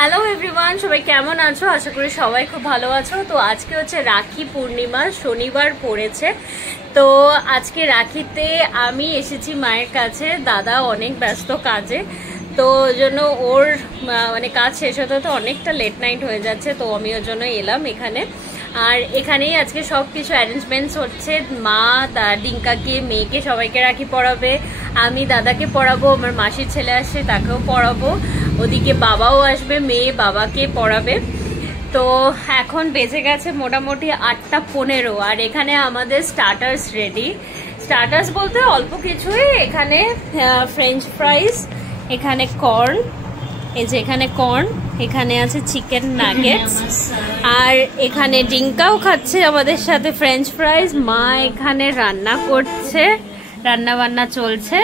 Hello everyone, সবাই কেমন আছো? আশা করি সবাই খুব ভালো আছো। তো আজকে হচ্ছে রাখি পূর্ণিমা, শনিবার পড়েছে। তো আজকে রাখিতে আমি এসেছি মায়ের কাছে। দাদা অনেক ব্যস্ত কাজে, তো ওই জন্য ওর মানে কাজ শেষ হতে তো অনেকটা লেট নাইট হয়ে যাচ্ছে। তো আমি ওর জন্য এলাম এখানে। আর এখানেই আজকে সব কিছু অ্যারেঞ্জমেন্টস হচ্ছে। মা ডিঙ্কাকে, মেয়েকে সবাইকে রাখি পরাবে, আমি দাদাকে পরাবো, আমার মাসির ছেলে আসছে তাকেও পরাবো, ওদিকে বাবাও আসবে, মেয়ে বাবাকে পরাবে। তো এখন বেজে গেছে মোটামুটি 8:15। আর এখানে আমাদের স্টার্টার্স রেডি। স্টার্টার্স বলতে অল্প কিছুই, এখানে ফ্রেঞ্চ ফ্রাইস, এখানে কর্ন, এই যে এখানে কর্ন, এখানে আছে চিকেন নাগেটস, আর এখানে ডিঙ্কাও খাচ্ছে আমাদের সাথে ফ্রেঞ্চ ফ্রাইস। মা এখানে রান্না করছে, রান্না বান্না চলছে।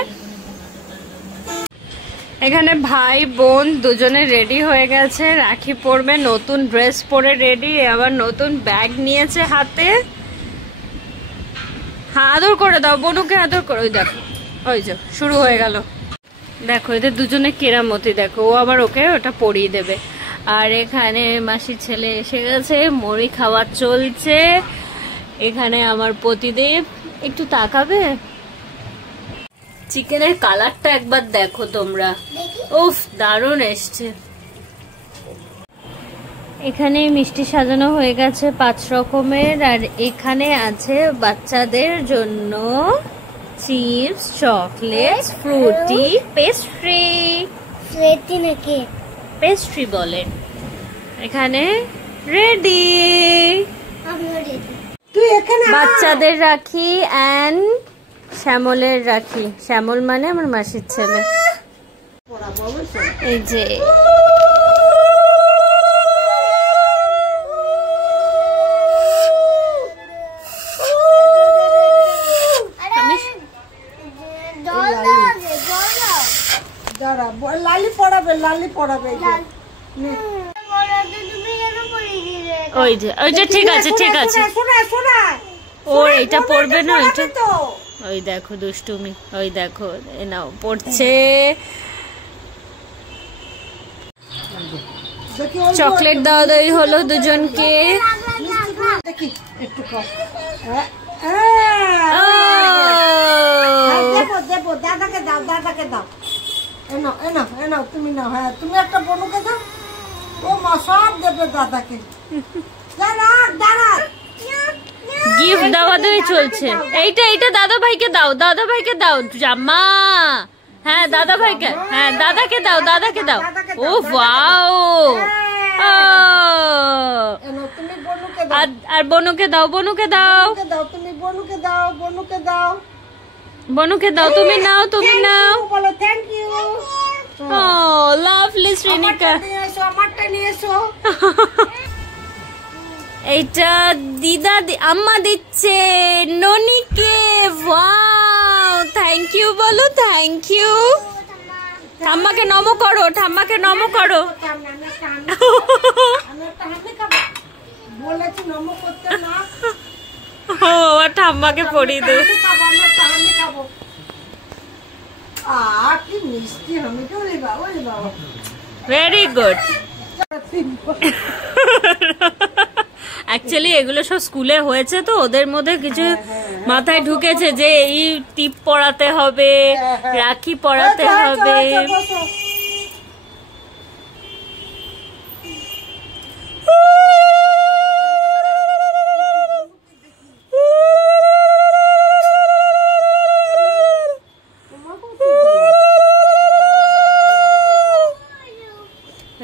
এখানে ভাই বোন দুজনে রেডি হয়ে গেছে, রাখি পরবে, নতুন ড্রেস পরে রেডি, আবার নতুন ব্যাগ নিয়েছে হাতে। হ্যাঁ, আদর করে দাও বোনুকে, আদর করে। ওই দেখো, ওই যে শুরু হয়ে গেল। দেখো এদের দুজনে কেরামতি, দেখো ও আবার ওকে ওটা পরিয়ে দেবে। আর এখানে মাসির ছেলে এসে গেছে, মুড়ি খাওয়া চলছে। এখানে আমার পতিদেব, একটু তাকাবে? চিকেনের কালারটা একবার দেখো তোমরা, উফ দারুণ এসছে। এখানে মিষ্টি সাজানো হয়ে গেছে 5 রকমের। আর এখানে আছে বাচ্চাদের জন্য chips, chocolate, Frooti, pastry. Frooti নাকি পেস্ট্রি বলেন। এখানে রেডি, বাচ্চাদের রাখি এন্ড শ্যামলের রাখি। শ্যামল মানে আমার মাসির ছেলে। এই যে লালি পড়াবে, লালি পড়াবে। ওই যে ওই যে ঠিক আছে, ঠিক আছে। ওর এটা পড়বে না, এটা ওই দেখো দুষ্টুমি, ওই দেখো নাও পড়ছে। চকলেট দেওয়া দেওয়ি হলো দুজনকে। দাদাকে দাও, দাদাকে দাও। এনো এনো এনো, তুমি নাও। হ্যাঁ, তুমি একটা বনুকে দাও। ও মা সব দেবে দাদাকে। দাঁড়া দাঁড়া, গিফট দেওয়া দেওয়ি চলছে। এইটা এইটা দাদা ভাইকে দাও, দাদা ভাইকে দাও জামা। হ্যাঁ দাদা ভাইকে, হ্যাঁ দাদাকে দাও, দাদাকে দাও। ও ওয়াও, আর বনুকে দাও, বনুকে দাও, তুমি বনুকে দাও, বনুকে দাও, বনুকে দাও। তুমি নাও, তুমি নাও। বলো থ্যাংক ইউ। ও লাভলি শ্রীনিকা। আমারটা নিয়ে এসো। এইটা দিদা আম্মা দিচ্ছে ননিকে। ওয়াও, থ্যাংক ইউ বলো, থ্যাংক ইউ। ঠাম্মাকে নমো করো, ঠাম্মাকে নমো করো। বলেছি নমো করতে না। ও আর ঠাম্মাকে পরিয়ে দে। কি মিষ্টি আমি তো। রে বাবা, রে বাবা, ভেরি গুড। অ্যাকচুয়ালি এগুলো সব স্কুলে হয়েছে, তো ওদের মধ্যে কিছু মাথায় ঢুকেছে যে এই টিপ পরাতে হবে, রাখি পরাতে হবে।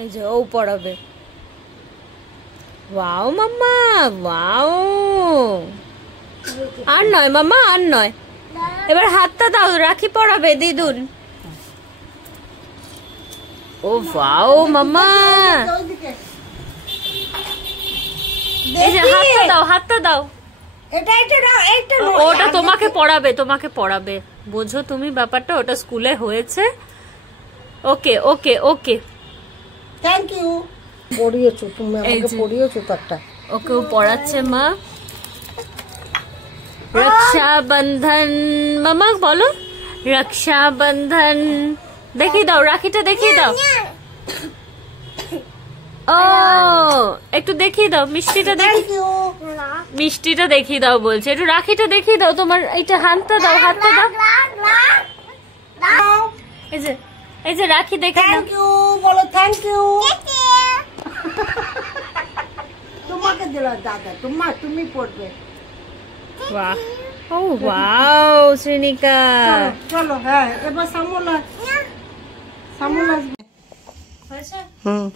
এই যে ও পড়াবে। ওয়াও মাম্মা, ওয়াও। আর নয় মাম্মা, আর নয়। এবার হাতটা দাও, রাখি পড়াবে দিদুন। ও ওয়াও মাম্মা। এই যে হাতটা দাও, হাতটা দাও। ওটা তোমাকে পড়াবে, তোমাকে পড়াবে। বোঝো তুমি ব্যাপারটা, ওটা স্কুলে হয়েছে। ওকে ওকে ওকে, থ্যাংক ইউ। পড়িয়েছো তুমি আমাকে, পড়িয়েছো তো একটা। ওকেও পড়াচ্ছে মা। রক্ষাবন্ধন মামা বলো, রক্ষাবন্ধন। দেখিয়ে দাও রাখিটা, দেখিয়ে দাও। ও একটু দেখিয়ে দাও মিষ্টিটা, দেখি মিষ্টিটা দেখিয়ে দাও বলছে, একটু রাখিটা দেখিয়ে দাও, তোমার এইটা হাতটা দাও, হাতটা দাও, এই যে রাখি দেখে থ্যাংক ইউ বলো, থ্যাংক ইউ। তোমাকে দিল দাদা, তুমি পড়বে। বাহ, ও ওয়াও শ্রেণিকা, চলো হ্যাঁ এবার সামুল আসবে। হয়েছে? হুম।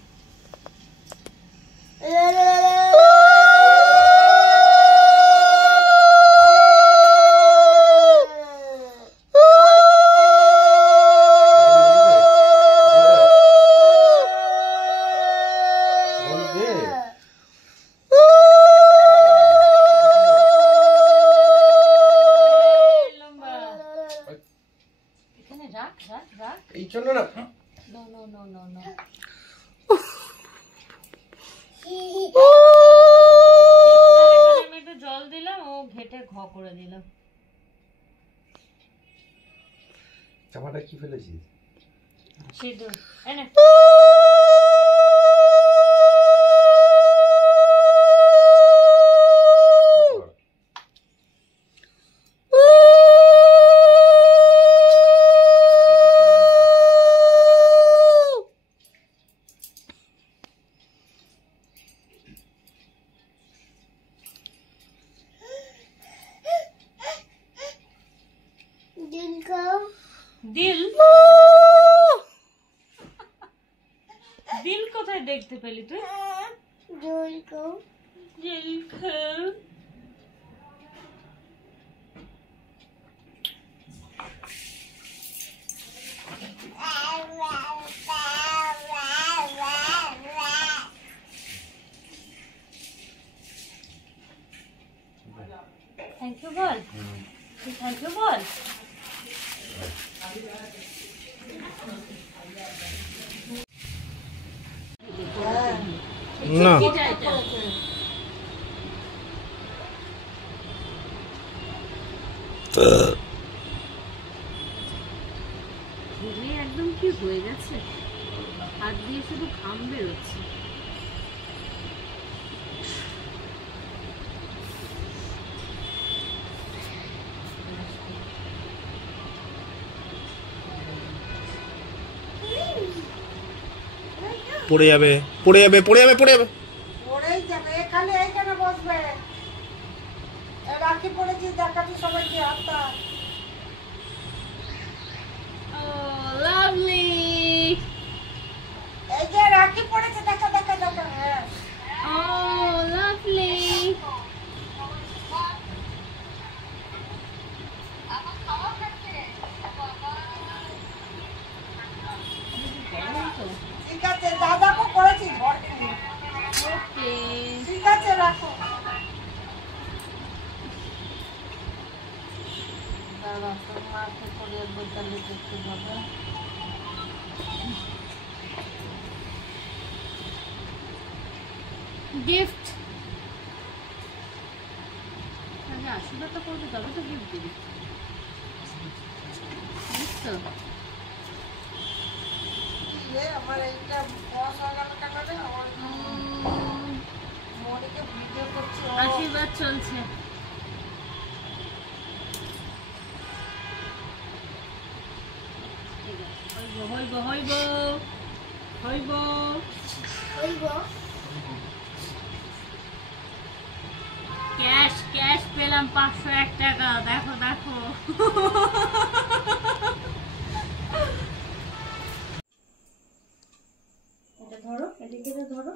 এই জন্য না আমি একটু জল দিলাম, ও ঘেটে ঘ করে দিলাম। জামাটা কি ফেলেছিস? সিঁদুর এনে দিল, দিল কোথায় দেখতে পেলি তুই? থ্যাংক ইউ বল, থ্যাংক ইউ বল। না একদম কি হয়ে গেছে, হাত দিয়ে শুধু ঘাম বেরোচ্ছে। পড়ে যাবে, পড়ে যাবে, পড়ে যাবে, পড়ে যাবে। পড়েই যাবে, এইখানে বসবে। রাখি পড়েছি, দেখাচ্ছি সবাইকে হাতটা। লাভলি, এই যে রাখি পড়েছে, দেখা দেখা দেখা। হ্যাঁ ও লাভলি, ঠিক আছে, দাদাকে করেছি ঘর থেকে। ওকে ঠিক আছে রাখো। দাদা তোর মাকে করে বোতলে দেখতে হবে। গিফট আগে আশীর্বাদটা করবে, তবে তো গিফট দিবি। আমার এইটা বস হয়ে গেল কেন রে? আমার মনিকে ভিডিও করছি। আশীর্বাদ চলছে। হইব হইব হইব হইব। ক্যাশ ক্যাশ পেলাম 501 টাকা, দেখো দেখো। এটা ধরো, এদিকে ধরো।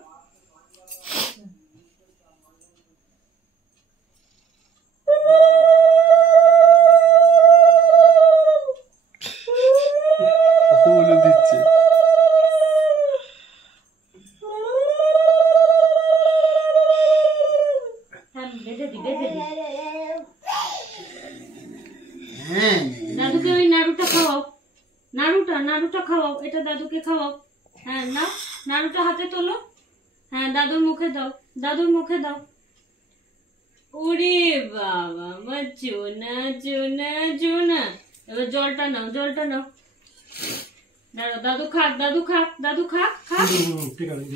বলে দিচ্ছে দাদুকে ওই নাড়ুটা খাওয়াও, নাড়ুটা খাওয়াও, এটা দাদুকে খাওয়াও। হ্যাঁ না, নাড়ুটা হাতে তোলো, হ্যাঁ দাদুর মুখে দাও, দাদুর মুখে দাও। ওরে বাবা আমার জোনা জোনা জোনা। এবার জলটা নাও, জলটা নাও। দাদু খাক, দাদু খাক, দাদু খাক, খাক। ঠিক আছে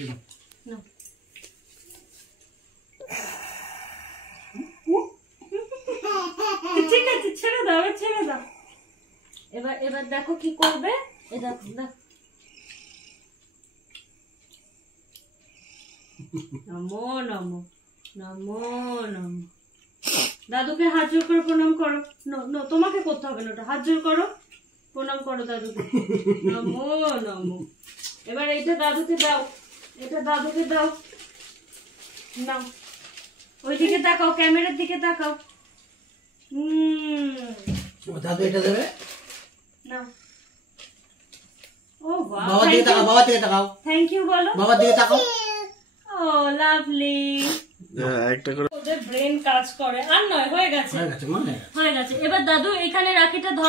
ঠিক আছে, ছেড়ে দাও, ছেড়ে দাও। এবার এবার দেখো কি করবে। এটা দেখো, নমো নমো নমো নমো। দাদুকে হাত জোর করে প্রণাম করো। তোমাকে করতে হবে না, ওটা হাত জোর করো, প্রণাম করো দাদুকে। নমো নমো। এবার এইটা দাদুকে দাও, এটা দাদুকে দাও। নাও, ওইদিকে তাকাও, ক্যামেরার দিকে তাকাও। দাদু এটা দেবে। নাও। ও বাহ, বাবার দিকে তাকাও, বাবার দিকে তাকাও, থ্যাংক ইউ বলো। বাবার দিকে তাকাও। ও লাভলি। একটা করে ওদের ব্রেন কাজ করে। আর নয়, হয়ে গেছে, হয়ে গেছে, মনে হয়ে গেছে। এবার দাদু এখানে রাখিটা ধর।